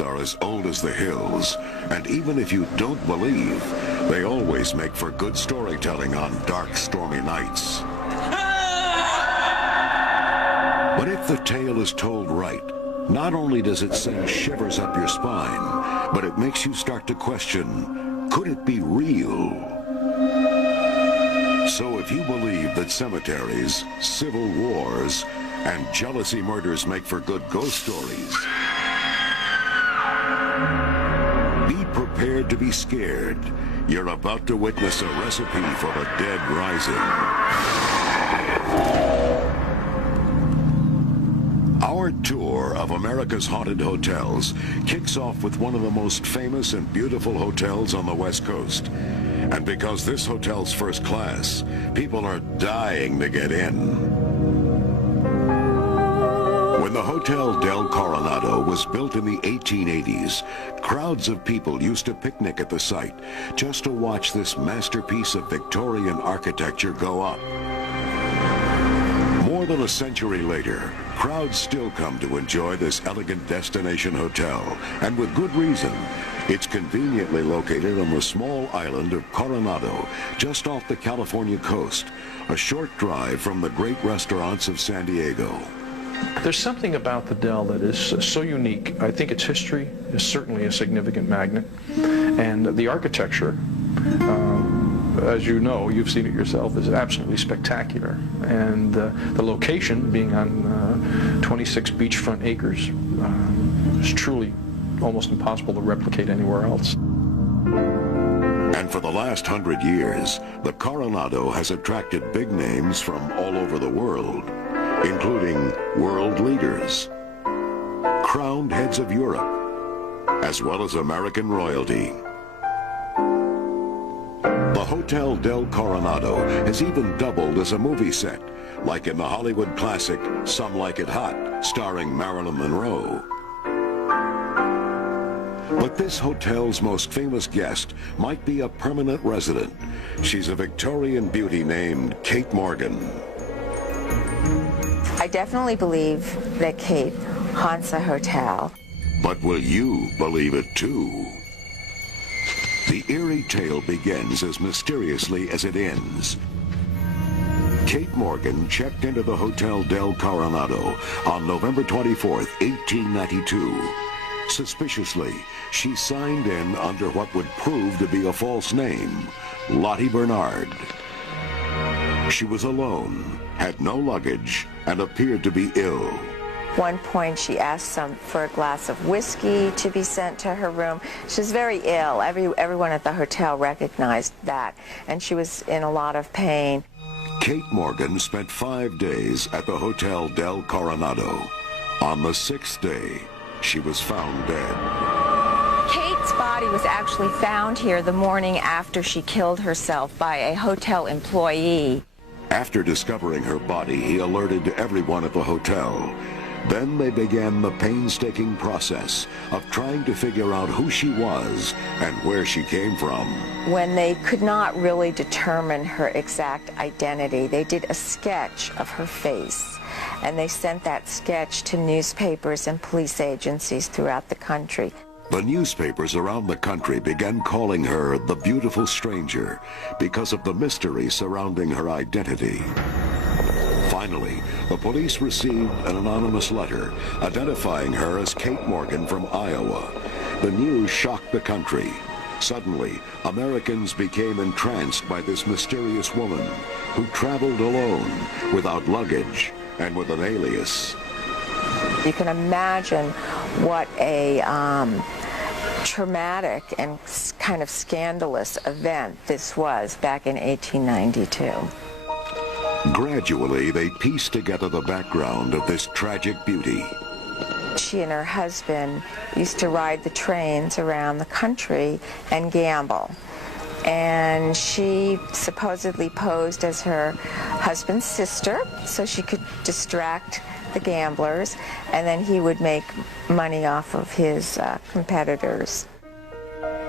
stories are as old as the hills, and even if you don't believe, they always make for good storytelling on dark, stormy nights. But if the tale is told right, not only does it send shivers up your spine, but it makes you start to question, could it be real? So if you believe that cemeteries, civil wars, and jealousy murders make for good ghost stories, be prepared to be scared. You're about to witness a recipe for the dead rising. Our tour of America's haunted hotels kicks off with one of the most famous and beautiful hotels on the West Coast. And because this hotel's first class, people are dying to get in. When the Hotel del Coronado was built in the 1880s, crowds of people used to picnic at the site just to watch this masterpiece of Victorian architecture go up. More than a century later, crowds still come to enjoy this elegant destination hotel, and with good reason. It's conveniently located on the small island of Coronado, just off the California coast, a short drive from the great restaurants of San Diego. There's something about the Del that is so unique. I think its history is certainly a significant magnet, and the architecture, as you know, you've seen it yourself, is absolutely spectacular. And the location, being on 26 beachfront acres, is truly almost impossible to replicate anywhere else. And for the last 100 years, the Coronado has attracted big names from all over the world, including world leaders, crowned heads of Europe, as well as American royalty. The Hotel del Coronado has even doubled as a movie set, like in the Hollywood classic Some Like It Hot, starring Marilyn Monroe. But this hotel's most famous guest might be a permanent resident. She's a Victorian beauty named Kate Morgan. I definitely believe that Kate haunts the hotel. But will you believe it too? The eerie tale begins as mysteriously as it ends. Kate Morgan checked into the Hotel del Coronado on November 24th, 1892. Suspiciously, she signed in under what would prove to be a false name, Lottie Bernard. She was alone, had no luggage, and appeared to be ill. One point she asked for a glass of whiskey to be sent to her room. She was very ill. Everyone at the hotel recognized that, and she was in a lot of pain. Kate Morgan spent 5 days at the Hotel del Coronado. On the 6th day, she was found dead. Kate's body was actually found here the morning after she killed herself by a hotel employee. After discovering her body, he alerted everyone at the hotel. Then they began the painstaking process of trying to figure out who she was and where she came from. When they could not really determine her exact identity, they did a sketch of her face, and they sent that sketch to newspapers and police agencies throughout the country. The newspapers around the country began calling her the beautiful stranger because of the mystery surrounding her identity. Finally, the police received an anonymous letter identifying her as Kate Morgan from Iowa. The news shocked the country. Suddenly, Americans became entranced by this mysterious woman who traveled alone, without luggage, and with an alias. You can imagine what a traumatic and kind of scandalous event this was back in 1892. Gradually, they pieced together the background of this tragic beauty. She and her husband used to ride the trains around the country and gamble. And she supposedly posed as her husband's sister so she could distract the gamblers, and then he would make money off of his competitors.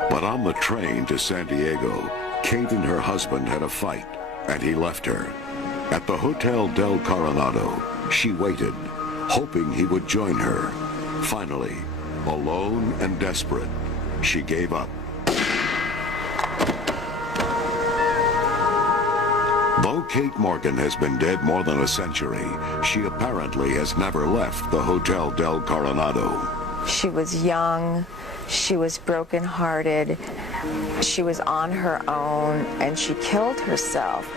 But on the train to San Diego, Kate and her husband had a fight, and he left her. At the Hotel del Coronado, she waited, hoping he would join her. Finally, Alone and desperate, she gave up. Though Kate Morgan has been dead more than a century, she apparently has never left the Hotel del Coronado. She was young, she was brokenhearted, she was on her own, and she killed herself.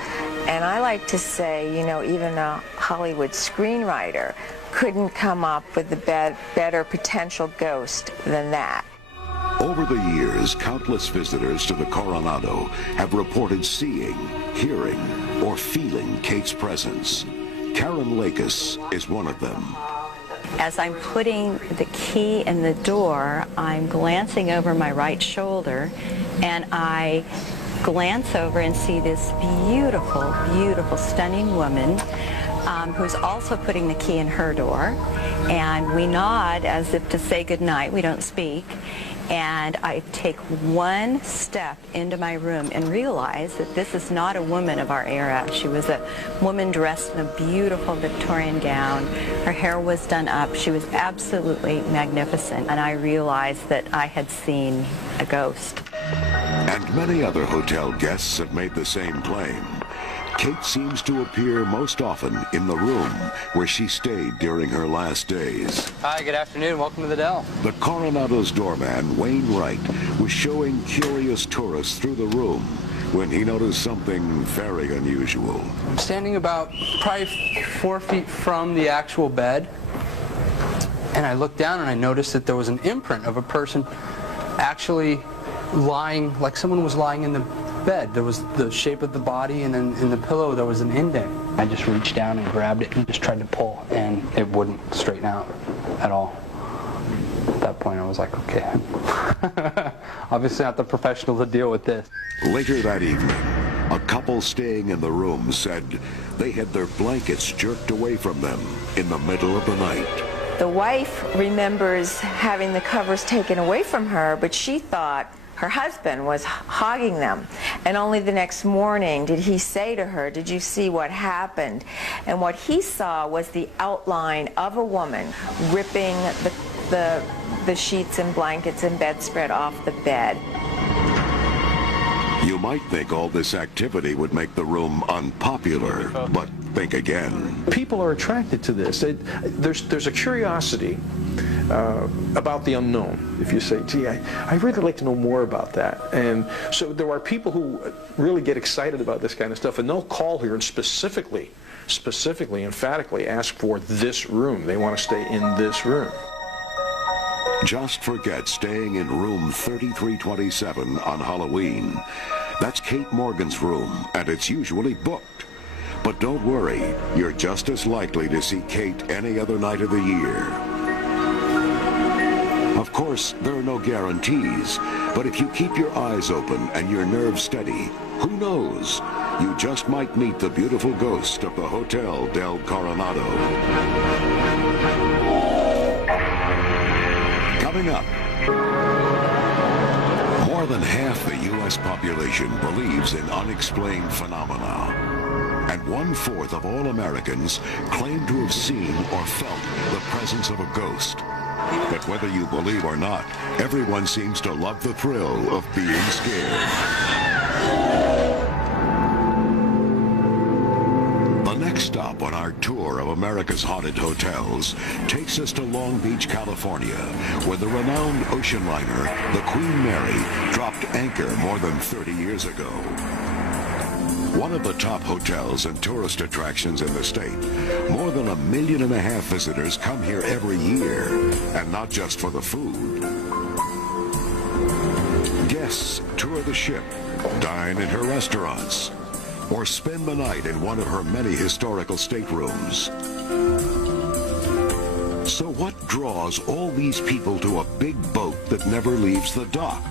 And I like to say, you know, even a Hollywood screenwriter couldn't come up with a better potential ghost than that. Over the years, countless visitors to the Coronado have reported seeing, hearing, or feeling Kate's presence. Karen Lakis is one of them. As I'm putting the key in the door, I'm glancing over my right shoulder, and I glance over and see this beautiful, beautiful, stunning woman who's also putting the key in her door. And we nod as if to say goodnight. We don't speak. And I take one step into my room and realize that this is not a woman of our era. She was a woman dressed in a beautiful Victorian gown. Her hair was done up. She was absolutely magnificent. And I realized that I had seen a ghost. And many other hotel guests have made the same claim. Kate seems to appear most often in the room where she stayed during her last days. Hi, good afternoon. Welcome to the Dell. The Coronado's doorman, Wayne Wright, was showing curious tourists through the room when he noticed something very unusual. I'm standing about probably 4 feet from the actual bed, and I looked down and I noticed that there was an imprint of a person actually lying, like someone was lying in the bed. There was the shape of the body, and then in the pillow there was an indent. I just reached down and grabbed it and just tried to pull, and it wouldn't straighten out at all. At that point I was like, okay, obviously not the professional to deal with this. Later that evening, a couple staying in the room said they had their blankets jerked away from them in the middle of the night. The wife remembers having the covers taken away from her, but she thought her husband was hogging them. And only the next morning did he say to her, "Did you see what happened?" And what he saw was the outline of a woman ripping the sheets and blankets and bedspread off the bed. You might think all this activity would make the room unpopular, but think again. People are attracted to this. There's a curiosity about the unknown. If you say, gee, I really like to know more about that. And so there are people who really get excited about this kind of stuff, and they'll call here and specifically, emphatically ask for this room. They want to stay in this room. Just forget staying in room 3327 on Halloween. That's Kate Morgan's room, and it's usually booked. But don't worry, you're just as likely to see Kate any other night of the year. Of course, there are no guarantees, but if you keep your eyes open and your nerves steady, who knows? You just might meet the beautiful ghost of the Hotel del Coronado. Coming up, more than half the U.S. population believes in unexplained phenomena. And 1/4 of all Americans claim to have seen or felt the presence of a ghost. But whether you believe or not, everyone seems to love the thrill of being scared. The next stop on our tour of America's haunted hotels takes us to Long Beach, California, where the renowned ocean liner, the Queen Mary, dropped anchor more than 30 years ago. One of the top hotels and tourist attractions in the state. More than 1.5 million visitors come here every year, and not just for the food. Guests tour the ship, dine in her restaurants, or spend the night in one of her many historical staterooms. So what draws all these people to a big boat that never leaves the dock?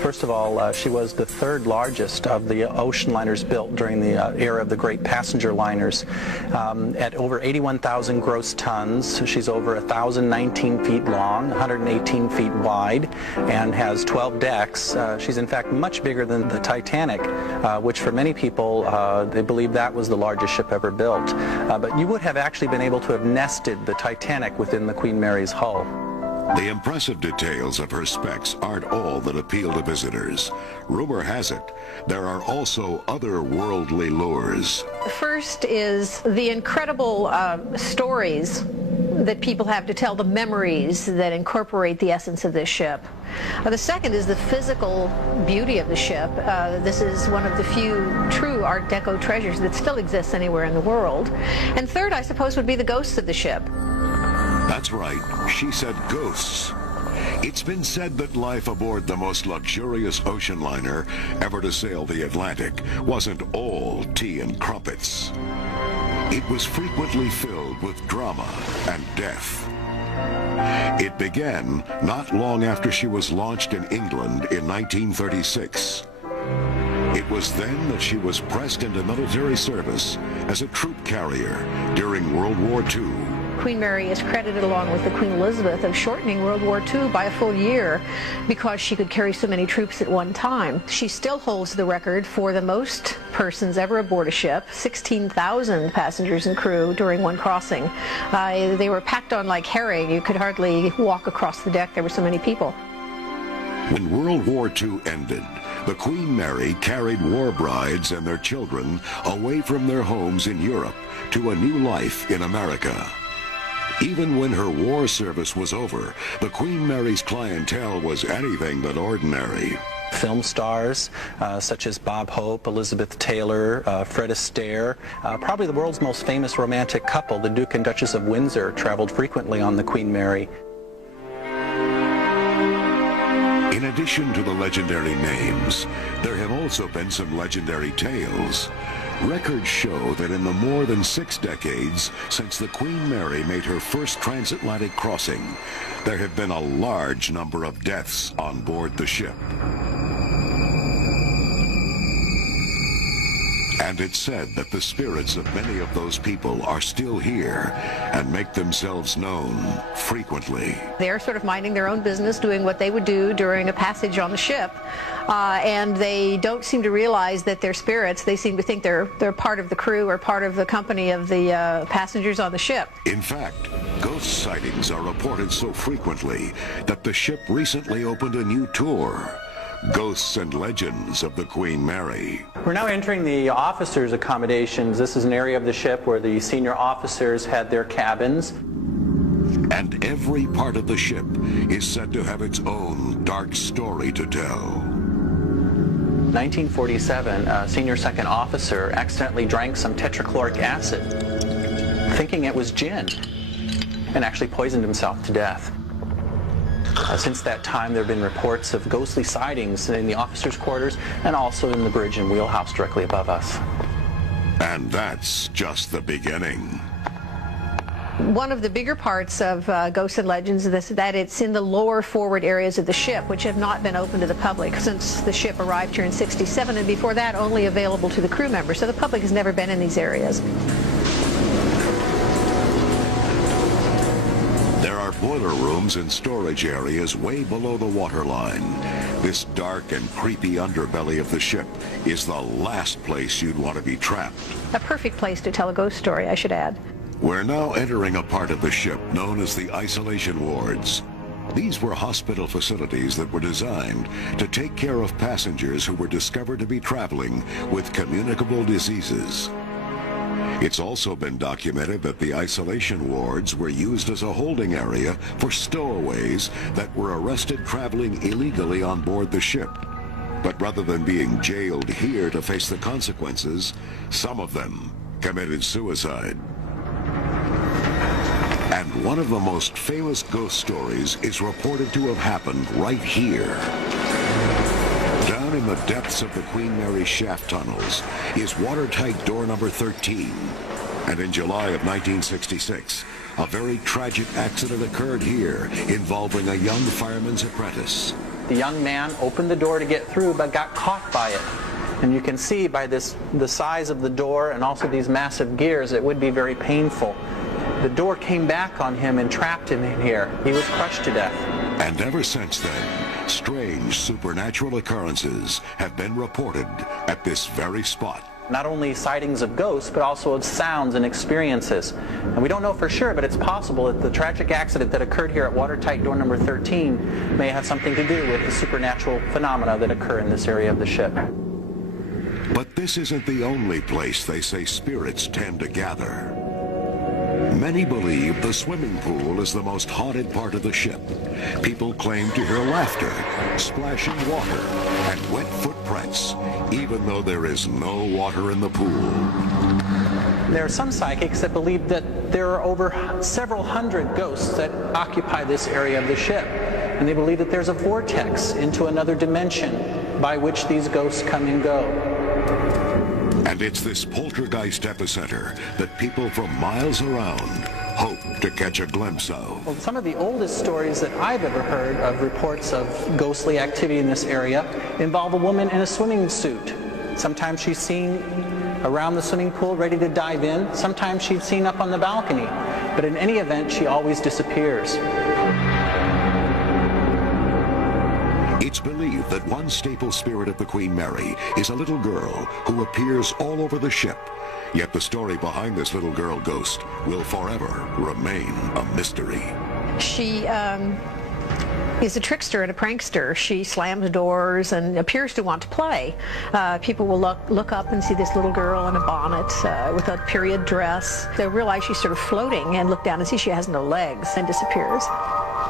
First of all, she was the third largest of the ocean liners built during the era of the great passenger liners. At over 81,000 gross tons, she's over 1,019 feet long, 118 feet wide, and has 12 decks. She's in fact much bigger than the Titanic, which for many people, they believe that was the largest ship ever built. But you would have actually been able to have nested the Titanic within the Queen Mary's hull. The impressive details of her specs aren't all that appeal to visitors. Rumor has it, there are also other worldly lures. First is the incredible stories that people have to tell, the memories that incorporate the essence of this ship. The second is the physical beauty of the ship. This is one of the few true Art Deco treasures that still exists anywhere in the world. And third, I suppose, would be the ghosts of the ship. That's right, she said ghosts. It's been said that life aboard the most luxurious ocean liner ever to sail the Atlantic wasn't all tea and crumpets. It was frequently filled with drama and death. It began not long after she was launched in England in 1936. It was then that she was pressed into military service as a troop carrier during World War II. Queen Mary is credited, along with the Queen Elizabeth, of shortening World War II by a full year because she could carry so many troops at one time. She still holds the record for the most persons ever aboard a ship, 16,000 passengers and crew during one crossing. They were packed on like herring. You could hardly walk across the deck. There were so many people. When World War II ended, the Queen Mary carried war brides and their children away from their homes in Europe to a new life in America. Even when her war service was over, the Queen Mary's clientele was anything but ordinary. Film stars such as Bob Hope, Elizabeth Taylor, Fred Astaire, probably the world's most famous romantic couple, the Duke and Duchess of Windsor, traveled frequently on the Queen Mary. In addition to the legendary names, there have also been some legendary tales. Records show that in the more than 6 decades since the Queen Mary made her first transatlantic crossing, there have been a large number of deaths on board the ship. And it's said that the spirits of many of those people are still here and make themselves known frequently. They're sort of minding their own business, doing what they would do during a passage on the ship, and they don't seem to realize that they're spirits. They seem to think they're part of the crew or part of the company of the passengers on the ship. In fact, ghost sightings are reported so frequently that the ship recently opened a new tour, Ghosts and Legends of the Queen Mary. We're now entering the officers' accommodations. This is an area of the ship where the senior officers had their cabins. And every part of the ship is said to have its own dark story to tell. 1947, a senior second officer accidentally drank some tetrachloric acid, thinking it was gin, and actually poisoned himself to death. Since that time, there have been reports of ghostly sightings in the officers' quarters and also in the bridge and wheelhouse directly above us. And that's just the beginning. One of the bigger parts of Ghosts and Legends is that it's in the lower forward areas of the ship, which have not been open to the public since the ship arrived here in '67, and before that only available to the crew members. So the public has never been in these areas. There are boiler rooms and storage areas way below the waterline. This dark and creepy underbelly of the ship is the last place you'd want to be trapped. A perfect place to tell a ghost story, I should add. We're now entering a part of the ship known as the isolation wards. These were hospital facilities that were designed to take care of passengers who were discovered to be traveling with communicable diseases. It's also been documented that the isolation wards were used as a holding area for stowaways that were arrested traveling illegally on board the ship. But rather than being jailed here to face the consequences, some of them committed suicide. And one of the most famous ghost stories is reported to have happened right here. Down in the depths of the Queen Mary shaft tunnels is watertight door number 13. And in July of 1966, a very tragic accident occurred here involving a young fireman's apprentice. The young man opened the door to get through but got caught by it. And you can see by the size of the door and also these massive gears, it would be very painful. The door came back on him and trapped him in here. He was crushed to death. And ever since then, strange supernatural occurrences have been reported at this very spot. Not only sightings of ghosts, but also of sounds and experiences. And we don't know for sure, but it's possible that the tragic accident that occurred here at watertight door number 13 may have something to do with the supernatural phenomena that occur in this area of the ship. But this isn't the only place they say spirits tend to gather. Many believe the swimming pool is the most haunted part of the ship. People claim to hear laughter, splashing water, and wet footprints, even though there is no water in the pool. There are some psychics that believe that there are over several hundred ghosts that occupy this area of the ship. And they believe that there's a vortex into another dimension by which these ghosts come and go. And it's this poltergeist epicenter that people from miles around hope to catch a glimpse of. Well, some of the oldest stories that I've ever heard of reports of ghostly activity in this area involve a woman in a swimming suit. Sometimes she's seen around the swimming pool ready to dive in. Sometimes she's seen up on the balcony. But in any event, she always disappears. It's believed that one staple spirit of the Queen Mary is a little girl who appears all over the ship. Yet the story behind this little girl ghost will forever remain a mystery. She is a trickster and a prankster. She slams doors and appears to want to play. People will look up and see this little girl in a bonnet with a period dress. They realize she's sort of floating and look down and see she has no legs and disappears.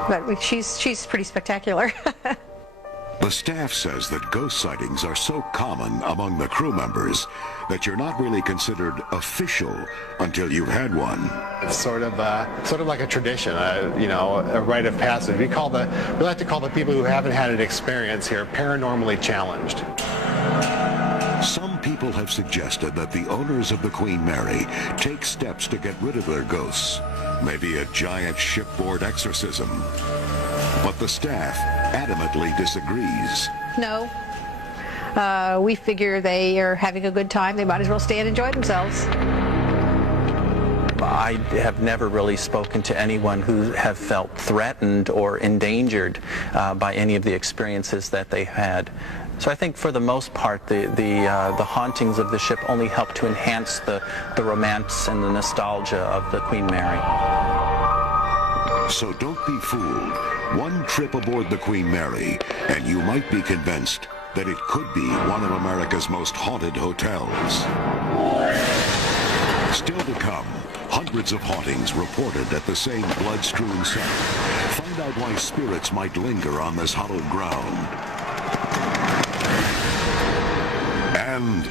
But she's pretty spectacular. The staff says that ghost sightings are so common among the crew members that you're not really considered official until you've had one. It's sort of like a tradition, you know, a rite of passage. We like to call the people who haven't had an experience here paranormally challenged. Some people have suggested that the owners of the Queen Mary take steps to get rid of their ghosts, maybe a giant shipboard exorcism. But the staff adamantly disagrees. No. We figure they are having a good time. They might as well stay and enjoy themselves. I have never really spoken to anyone who have felt threatened or endangered by any of the experiences that they had. So I think for the most part, the hauntings of the ship only help to enhance the romance and the nostalgia of the Queen Mary. So don't be fooled. One trip aboard the Queen Mary, and you might be convinced that it could be one of America's most haunted hotels. Still to come, hundreds of hauntings reported at the same blood-strewn site. Find out why spirits might linger on this hallowed ground. And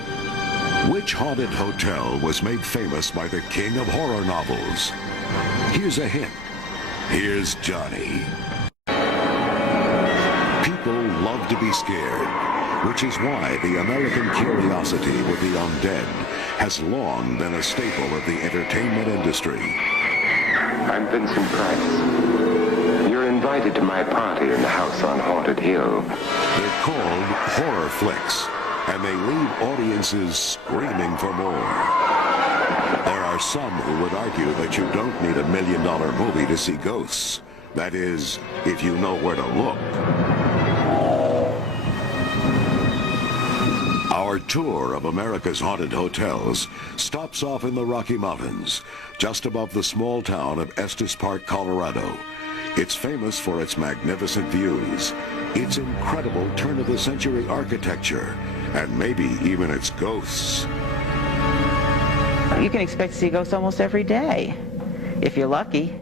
which haunted hotel was made famous by the king of horror novels? Here's a hint. Here's Johnny. People love to be scared, which is why the American curiosity with the undead has long been a staple of the entertainment industry. I'm Vincent Price. You're invited to my party in the house on Haunted Hill. They're called horror flicks, and they leave audiences screaming for more. There are some who would argue that you don't need $1 million movie to see ghosts. That is, if you know where to look. Our tour of America's haunted hotels stops off in the Rocky Mountains, just above the small town of Estes Park, Colorado. It's famous for its magnificent views, its incredible turn-of-the-century architecture, and maybe even its ghosts. You can expect to see ghosts almost every day, if you're lucky.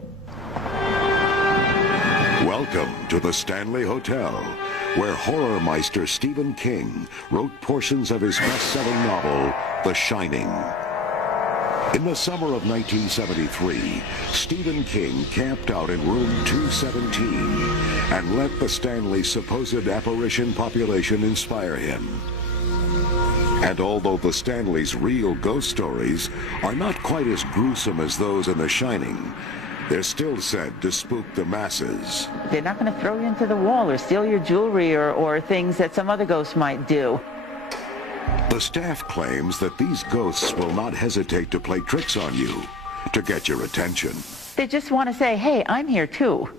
Welcome to the Stanley Hotel, where horror meister Stephen King wrote portions of his best-selling novel, The Shining. In the summer of 1973, Stephen King camped out in room 217 and let the Stanley's supposed apparition population inspire him. And although the Stanleys' real ghost stories are not quite as gruesome as those in The Shining, they're still said to spook the masses. They're not going to throw you into the wall or steal your jewelry or things that some other ghosts might do. The staff claims that these ghosts will not hesitate to play tricks on you to get your attention. They just want to say, hey, I'm here too.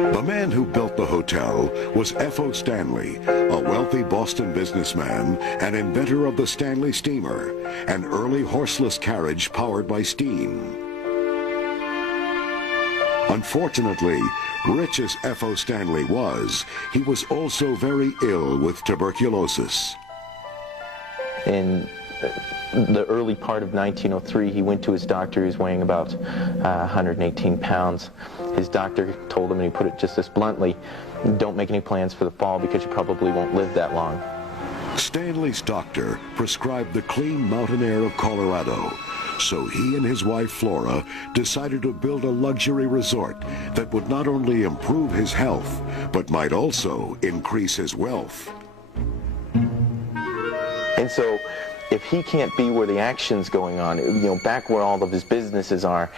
The man who built the hotel was F.O. Stanley, a wealthy Boston businessman and inventor of the Stanley steamer, an early horseless carriage powered by steam. Unfortunately, rich as F.O. Stanley was, he was also very ill with tuberculosis. In the early part of 1903, he went to his doctor. He was weighing about 118 pounds. His doctor told him, and he put it just this bluntly, don't make any plans for the fall because you probably won't live that long. Stanley's doctor prescribed the clean mountain air of Colorado, so he and his wife Flora decided to build a luxury resort that would not only improve his health, but might also increase his wealth. And so, if he can't be where the action's going on, you know, back where all of his businesses are,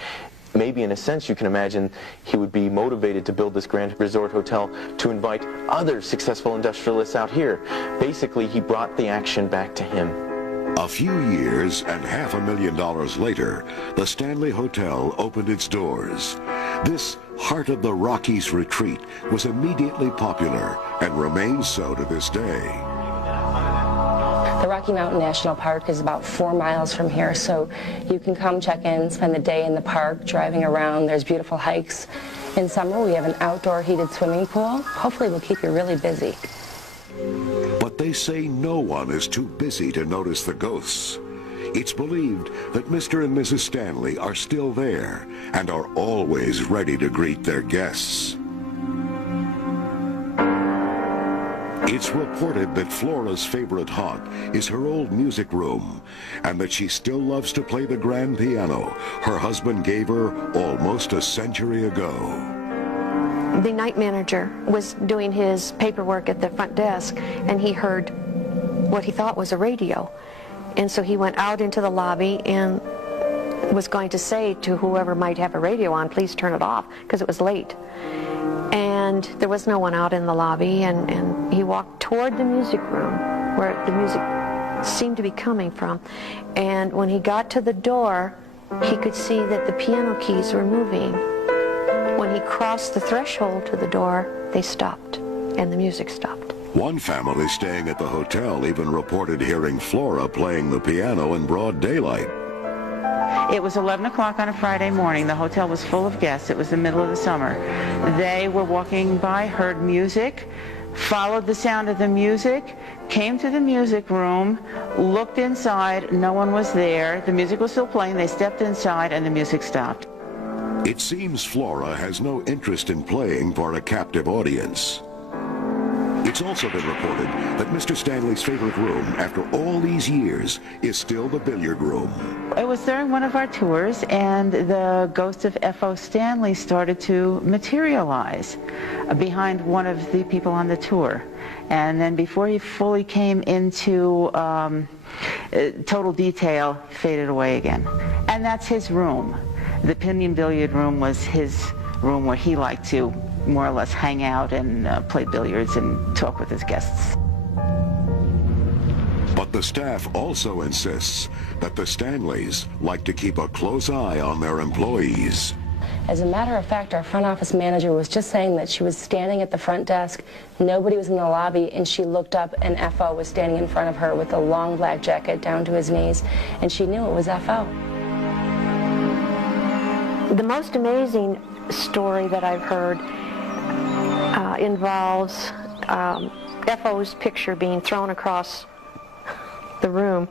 maybe in a sense you can imagine he would be motivated to build this grand resort hotel to invite other successful industrialists out here. Basically, he brought the action back to him. A few years and $500,000 later, the Stanley Hotel opened its doors. This heart of the Rockies retreat was immediately popular and remains so to this day. The Rocky Mountain National Park is about 4 miles from here, so you can come check in, spend the day in the park, driving around. There's beautiful hikes. In summer, we have an outdoor heated swimming pool. Hopefully, we'll keep you really busy. But they say no one is too busy to notice the ghosts. It's believed that Mr. and Mrs. Stanley are still there and are always ready to greet their guests. It's reported that Flora's favorite haunt is her old music room, and that she still loves to play the grand piano her husband gave her almost a century ago. The night manager was doing his paperwork at the front desk, and he heard what he thought was a radio. And so he went out into the lobby and was going to say to whoever might have a radio on, please turn it off, because it was late. And there was no one out in the lobby, and he walked toward the music room where the music seemed to be coming from. And when he got to the door, he could see that the piano keys were moving. When he crossed the threshold to the door, they stopped, and the music stopped. One family staying at the hotel even reported hearing Flora playing the piano in broad daylight. It was 11 o'clock on a Friday morning. The hotel was full of guests. It was the middle of the summer. They were walking by, heard music, followed the sound of the music, came to the music room, looked inside. No one was there. The music was still playing. They stepped inside, and the music stopped. It seems Flora has no interest in playing for a captive audience. It's also been reported that Mr. Stanley's favorite room, after all these years, is still the billiard room. It was during one of our tours, and the ghost of F.O. Stanley started to materialize behind one of the people on the tour. And then before he fully came into total detail, faded away again. And that's his room. The Pinion Billiard Room was his room where he liked to more or less hang out and play billiards and talk with his guests. But the staff also insists that the Stanleys like to keep a close eye on their employees. As a matter of fact, our front office manager was just saying that she was standing at the front desk, nobody was in the lobby, and she looked up and F.O. was standing in front of her with a long black jacket down to his knees, and she knew it was F.O. The most amazing story that I've heard involves F.O.'s picture being thrown across the room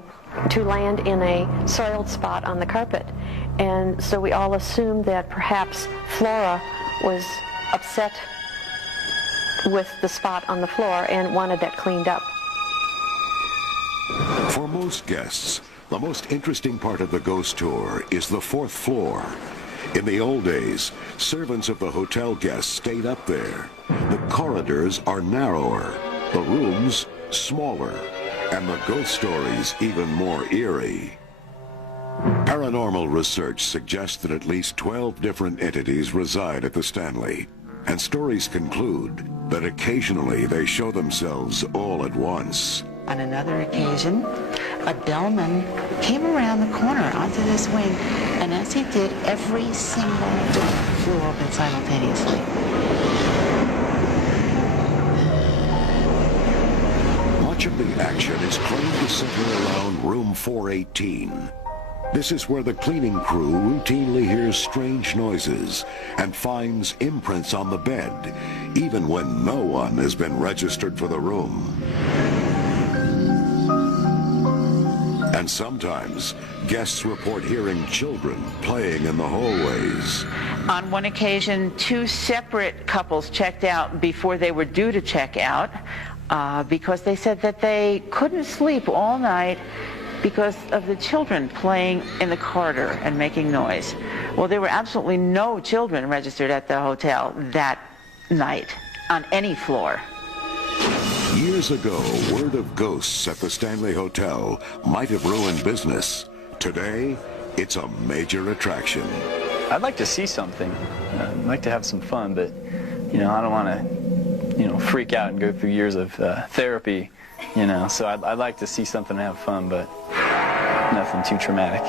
to land in a soiled spot on the carpet. And so we all assumed that perhaps Flora was upset with the spot on the floor and wanted that cleaned up. For most guests, the most interesting part of the ghost tour is the 4th floor. In the old days, servants of the hotel guests stayed up there. The corridors are narrower, the rooms smaller, and the ghost stories even more eerie. Paranormal research suggests that at least 12 different entities reside at the Stanley, and stories conclude that occasionally they show themselves all at once. On another occasion, a bellman came around the corner onto this wing, and as he did, every single door flew open simultaneously. Much of the action is claimed to center around room 418. This is where the cleaning crew routinely hears strange noises and finds imprints on the bed, even when no one has been registered for the room. And sometimes, guests report hearing children playing in the hallways. On one occasion, 2 separate couples checked out before they were due to check out because they said that they couldn't sleep all night because of the children playing in the corridor and making noise. Well, there were absolutely no children registered at the hotel that night on any floor. Years ago, word of ghosts at the Stanley Hotel might have ruined business. Today, it's a major attraction. I'd like to see something. I'd like to have some fun, but, I don't want to, freak out and go through years of therapy, So I'd like to see something and have fun, but nothing too traumatic.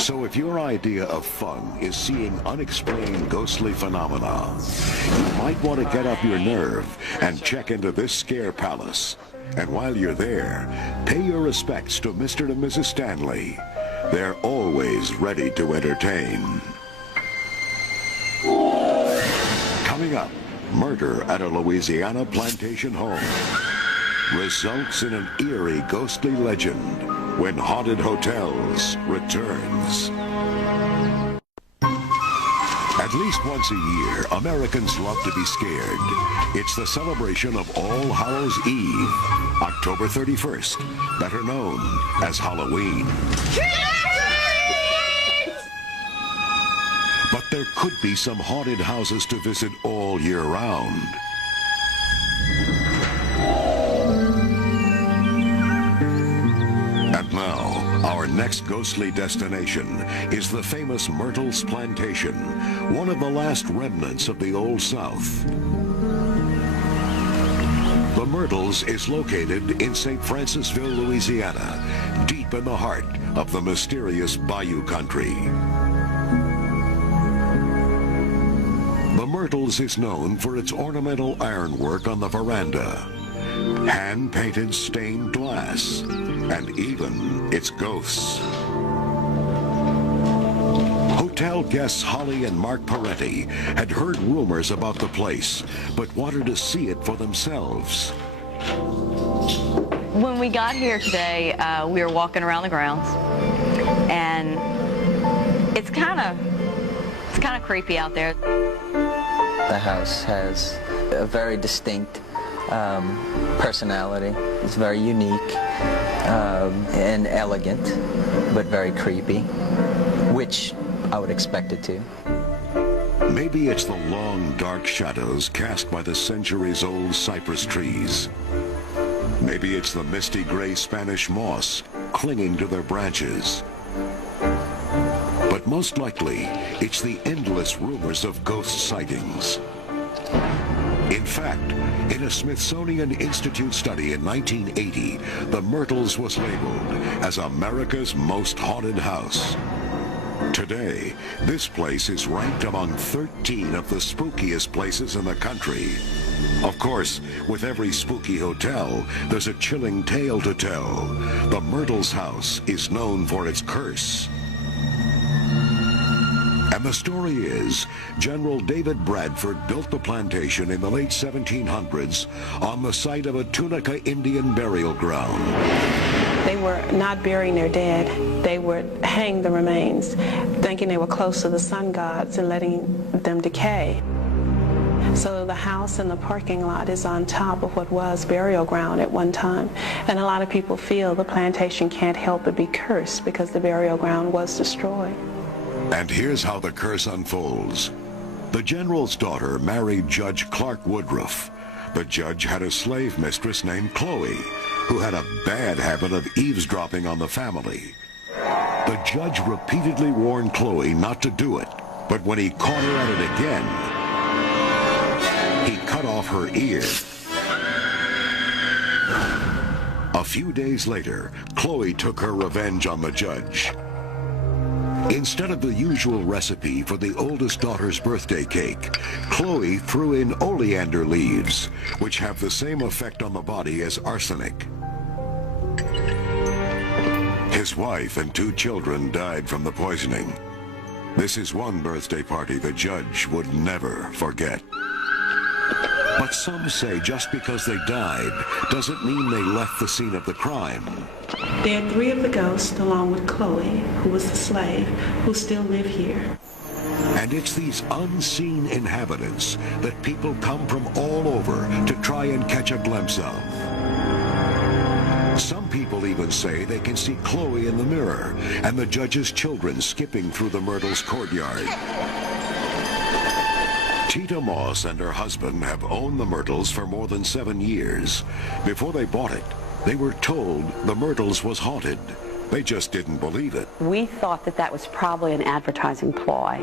So if your idea of fun is seeing unexplained ghostly phenomena, you might want to get up your nerve and check into this scare palace. And while you're there, pay your respects to Mr. and Mrs. Stanley. They're always ready to entertain. Coming up, murder at a Louisiana plantation home results in an eerie ghostly legend when Haunted Hotels returns. At least once a year, Americans love to be scared. It's the celebration of All Hallows Eve, October 31st, better known as Halloween. But there could be some haunted houses to visit all year round. And now, our next ghostly destination is the famous Myrtles Plantation, one of the last remnants of the Old South. The Myrtles is located in St. Francisville, Louisiana, deep in the heart of the mysterious Bayou Country. The Myrtles is known for its ornamental ironwork on the veranda, hand-painted stained glass, and even its ghosts. Hotel guests Holly and Mark Peretti had heard rumors about the place, but wanted to see it for themselves. When we got here today, we were walking around the grounds, and it's kind of creepy out there. The house has a very distinct personality. It's very unique and elegant, but very creepy, which I would expect it to. Maybe it's the long, dark shadows cast by the centuries-old cypress trees. Maybe it's the misty gray Spanish moss clinging to their branches. But most likely, it's the endless rumors of ghost sightings. In fact, in a Smithsonian Institute study in 1980, the Myrtles was labeled as America's most haunted house. Today, this place is ranked among 13 of the spookiest places in the country. Of course, with every spooky hotel, there's a chilling tale to tell. The Myrtles house is known for its curse. And the story is, General David Bradford built the plantation in the late 1700s on the site of a Tunica Indian burial ground. They were not burying their dead. They would hang the remains, thinking they were close to the sun gods and letting them decay. So the house and the parking lot is on top of what was burial ground at one time. And a lot of people feel the plantation can't help but be cursed because the burial ground was destroyed. And here's how the curse unfolds. The general's daughter married Judge Clark Woodruff. The judge had a slave mistress named Chloe, who had a bad habit of eavesdropping on the family. The judge repeatedly warned Chloe not to do it, but when he caught her at it again, he cut off her ear. A few days later, Chloe took her revenge on the judge. Instead of the usual recipe for the oldest daughter's birthday cake, Chloe threw in oleander leaves, which have the same effect on the body as arsenic. His wife and 2 children died from the poisoning. This is one birthday party the judge would never forget. But some say just because they died doesn't mean they left the scene of the crime. There are 3 of the ghosts, along with Chloe, who was the slave, who still live here. And it's these unseen inhabitants that people come from all over to try and catch a glimpse of. Some people even say they can see Chloe in the mirror and the judge's children skipping through the Myrtles courtyard. Tita Moss and her husband have owned the Myrtles for more than 7 years. Before they bought it, they were told the Myrtles was haunted. They just didn't believe it. We thought that that was probably an advertising ploy.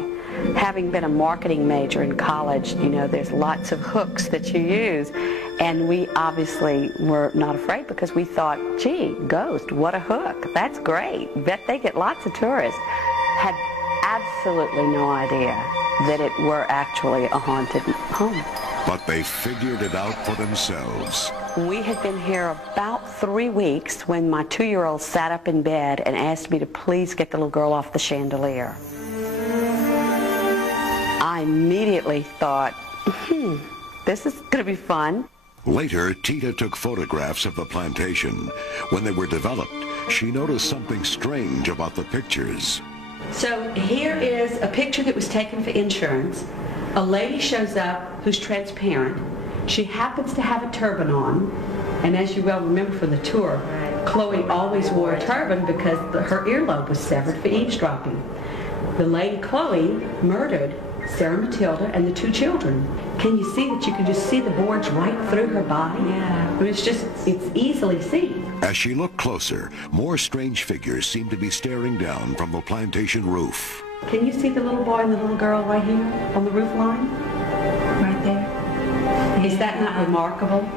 Having been a marketing major in college, you know, there's lots of hooks that you use. And we obviously were not afraid because we thought, gee, ghost, what a hook. That's great. Bet they get lots of tourists. Had absolutely no idea that it were actually a haunted home. But they figured it out for themselves. We had been here about 3 weeks when my 2-year-old sat up in bed and asked me to please get the little girl off the chandelier. I immediately thought, this is going to be fun. Later, Tita took photographs of the plantation. When they were developed, she noticed something strange about the pictures. So here is a picture that was taken for insurance. A lady shows up who's transparent. She happens to have a turban on. And as you well remember from the tour, Chloe always wore a turban because her earlobe was severed for eavesdropping. The lady Chloe murdered Sarah Matilda and the 2 children. Can you see that you can just see the boards right through her body? Yeah. I mean, it's easily seen. As she looked closer, more strange figures seemed to be staring down from the plantation roof. Can you see the little boy and the little girl right here on the roof line? Right there. Is that not remarkable?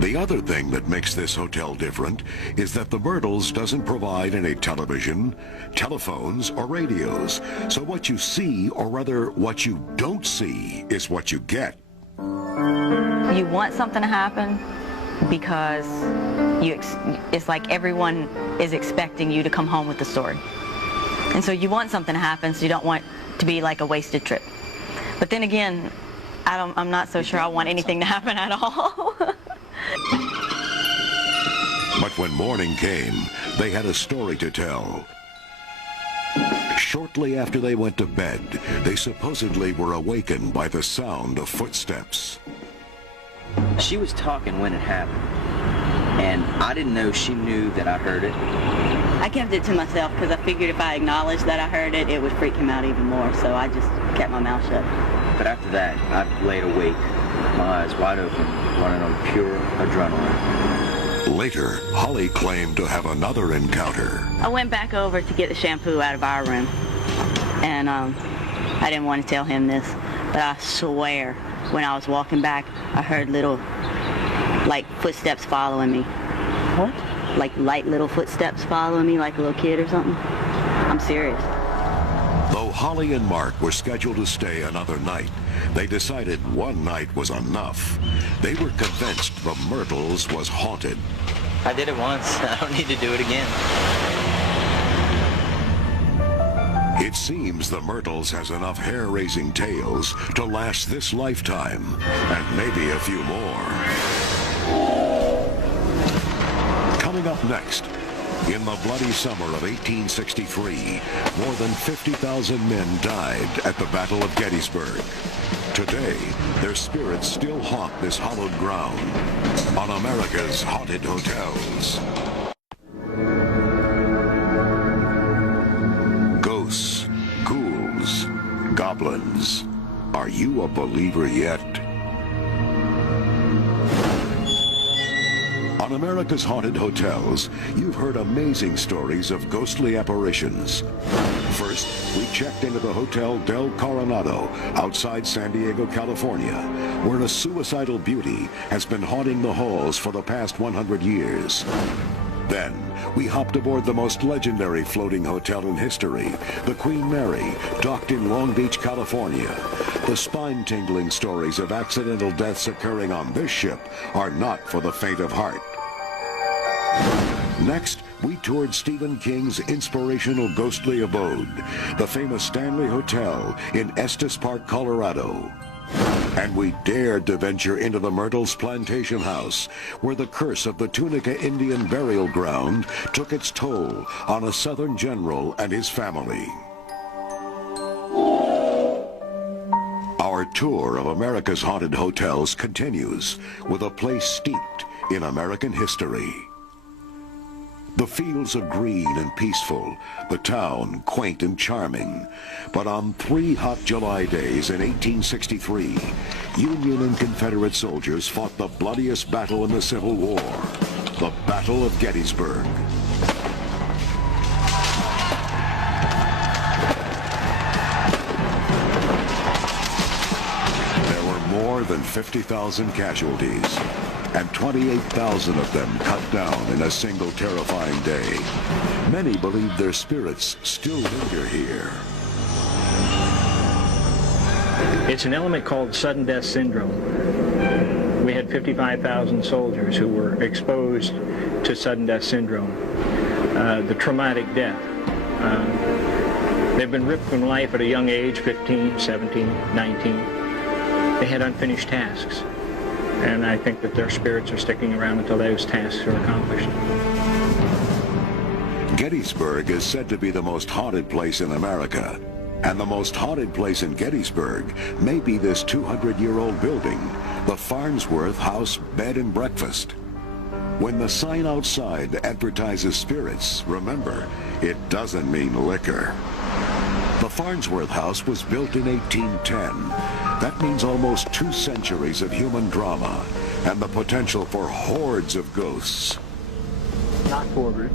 The other thing that makes this hotel different is that the Myrtles doesn't provide any television, telephones, or radios. So what you see, or rather what you don't see, is what you get. You want something to happen because it's like everyone is expecting you to come home with the story. And so you want something to happen, so you don't want to be like a wasted trip. But then again, I'm not so sure I want anything to happen at all. But when morning came, they had a story to tell. Shortly after they went to bed, they supposedly were awakened by the sound of footsteps. She was talking when it happened, and I didn't know she knew that I heard it. I kept it to myself because I figured if I acknowledged that I heard it, it would freak him out even more, so I just kept my mouth shut. But after that, I laid awake, my eyes wide open, running on pure adrenaline. Later, Holly claimed to have another encounter. I went back over to get the shampoo out of our room, and I didn't want to tell him this, but I swear, when I was walking back, I heard little, like, footsteps following me. What? Like light little footsteps following me like a little kid or something. I'm serious. Though Holly and Mark were scheduled to stay another night, they decided one night was enough. They were convinced the Myrtles was haunted. I did it once. I don't need to do it again. It seems the Myrtles has enough hair-raising tales to last this lifetime, and maybe a few more. Coming up next, in the bloody summer of 1863, more than 50,000 men died at the Battle of Gettysburg. Today, their spirits still haunt this hallowed ground on America's Haunted Hotels. Ghosts, ghouls, goblins. Are you a believer yet? On America's Haunted Hotels, you've heard amazing stories of ghostly apparitions. First, we checked into the Hotel Del Coronado outside San Diego, California, where a suicidal beauty has been haunting the halls for the past 100 years. Then, we hopped aboard the most legendary floating hotel in history, the Queen Mary, docked in Long Beach, California. The spine-tingling stories of accidental deaths occurring on this ship are not for the faint of heart. Next, we toured Stephen King's inspirational ghostly abode, the famous Stanley Hotel in Estes Park, Colorado. And we dared to venture into the Myrtles Plantation house, where the curse of the Tunica Indian burial ground took its toll on a Southern general and his family. Our tour of America's haunted hotels continues with a place steeped in American history. The fields are green and peaceful, the town quaint and charming. But on 3 hot July days in 1863, Union and Confederate soldiers fought the bloodiest battle in the Civil War, the Battle of Gettysburg. There were more than 50,000 casualties, and 28,000 of them cut down in a single terrifying day. Many believe their spirits still linger here. It's an element called sudden death syndrome. We had 55,000 soldiers who were exposed to sudden death syndrome, the traumatic death. They've been ripped from life at a young age, 15, 17, 19. They had unfinished tasks. And I think that their spirits are sticking around until those tasks are accomplished. Gettysburg is said to be the most haunted place in America. And the most haunted place in Gettysburg may be this 200-year-old building, the Farnsworth House Bed and Breakfast. When the sign outside advertises spirits, remember, it doesn't mean liquor. The Farnsworth House was built in 1810. That means almost 2 centuries of human drama and the potential for hordes of ghosts. Not forward.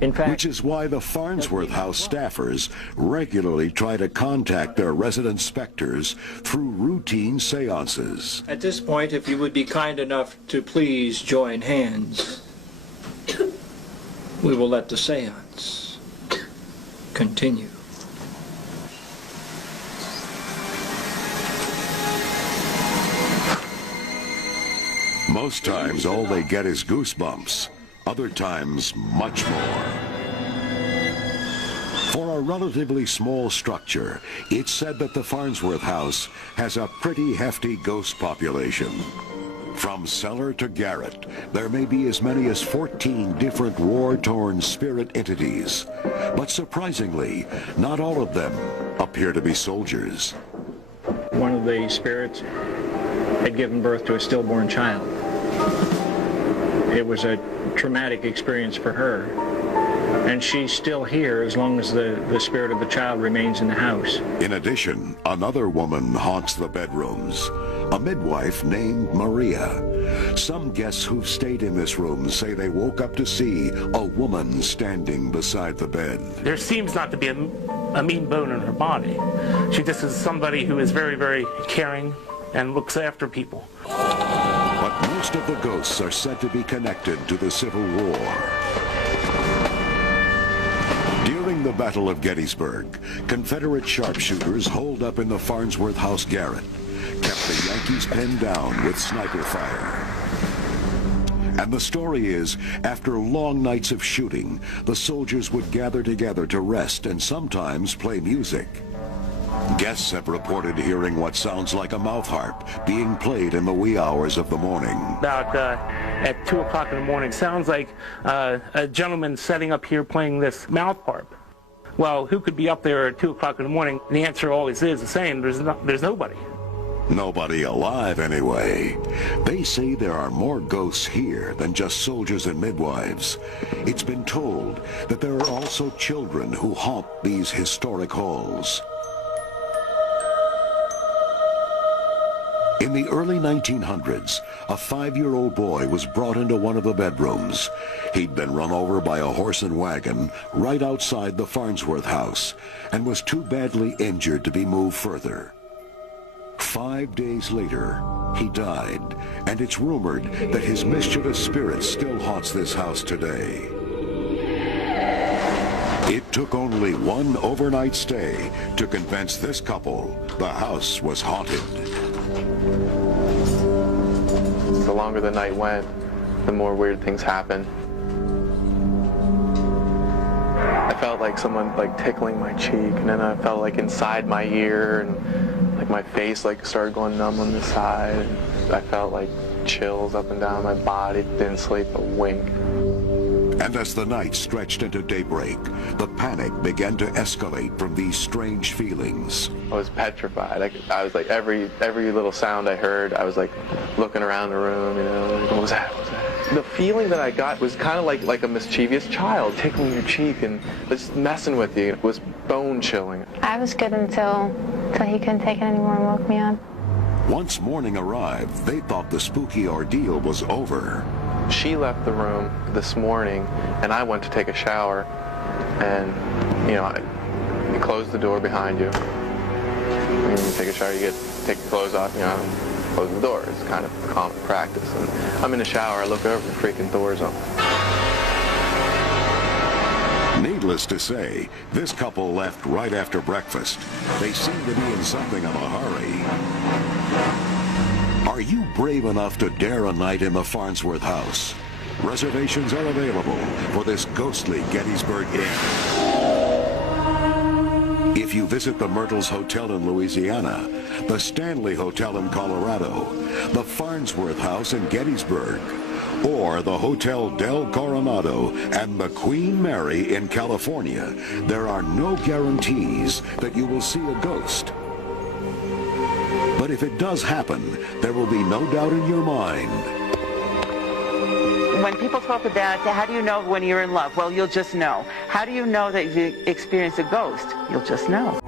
In fact, which is why the Farnsworth House staffers regularly try to contact their resident specters through routine seances. At this point, if you would be kind enough to please join hands, we will let the seance continue. Most times, all they get is goosebumps. Other times, much more. For a relatively small structure, it's said that the Farnsworth House has a pretty hefty ghost population. From cellar to garret, there may be as many as 14 different war-torn spirit entities. But surprisingly, not all of them appear to be soldiers. One of the spirits had given birth to a stillborn child. It was a traumatic experience for her, and she's still here as long as the spirit of the child remains in the house. In addition, another woman haunts the bedrooms, a midwife named Maria. Some guests who've stayed in this room say they woke up to see a woman standing beside the bed. There seems not to be a mean bone in her body. She just is somebody who is very, very caring and looks after people. But most of the ghosts are said to be connected to the Civil War. During the Battle of Gettysburg, Confederate sharpshooters holed up in the Farnsworth House garret, kept the Yankees pinned down with sniper fire. And the story is, after long nights of shooting, the soldiers would gather together to rest and sometimes play music. Guests have reported hearing what sounds like a mouth harp being played in the wee hours of the morning. About at 2 o'clock in the morning, sounds like a gentleman setting up here playing this mouth harp. Well, who could be up there at 2 o'clock in the morning? And the answer always is the same, there's nobody. Nobody alive, anyway. They say there are more ghosts here than just soldiers and midwives. It's been told that there are also children who haunt these historic halls. In the early 1900s, a 5-year-old boy was brought into one of the bedrooms. He'd been run over by a horse and wagon right outside the Farnsworth house and was too badly injured to be moved further. 5 days later, he died, and it's rumored that his mischievous spirit still haunts this house today. It took only one overnight stay to convince this couple the house was haunted. The longer the night went, the more weird things happened. I felt like someone tickling my cheek, and then I felt like inside my ear, and like my face started going numb on the side. And I felt like chills up and down my body. Didn't sleep a wink. And as the night stretched into daybreak, the panic began to escalate from these strange feelings. I was petrified. I was like, every little sound I heard, I was like looking around the room, you know, like, what was that? What was that? The feeling that I got was kind of like a mischievous child tickling your cheek and just messing with you. It was bone chilling. I was good until he couldn't take it anymore and woke me up. Once morning arrived, they thought the spooky ordeal was over. She left the room this morning, and I went to take a shower, and, you know, you close the door behind you. When you take a shower, you take your clothes off, you know, close the door. It's kind of a common practice. And I'm in the shower, I look over, the freaking door's open. Needless to say, this couple left right after breakfast. They seemed to be in something of a hurry. Are you brave enough to dare a night in the Farnsworth house? Reservations are available for this ghostly Gettysburg Inn. If you visit the Myrtles Hotel in Louisiana, the Stanley Hotel in Colorado, the Farnsworth House in Gettysburg, or the Hotel Del Coronado and the Queen Mary in California, there are no guarantees that you will see a ghost. But if it does happen, there will be no doubt in your mind. When people talk about how do you know when you're in love? Well, you'll just know. How do you know that you experienced a ghost? You'll just know.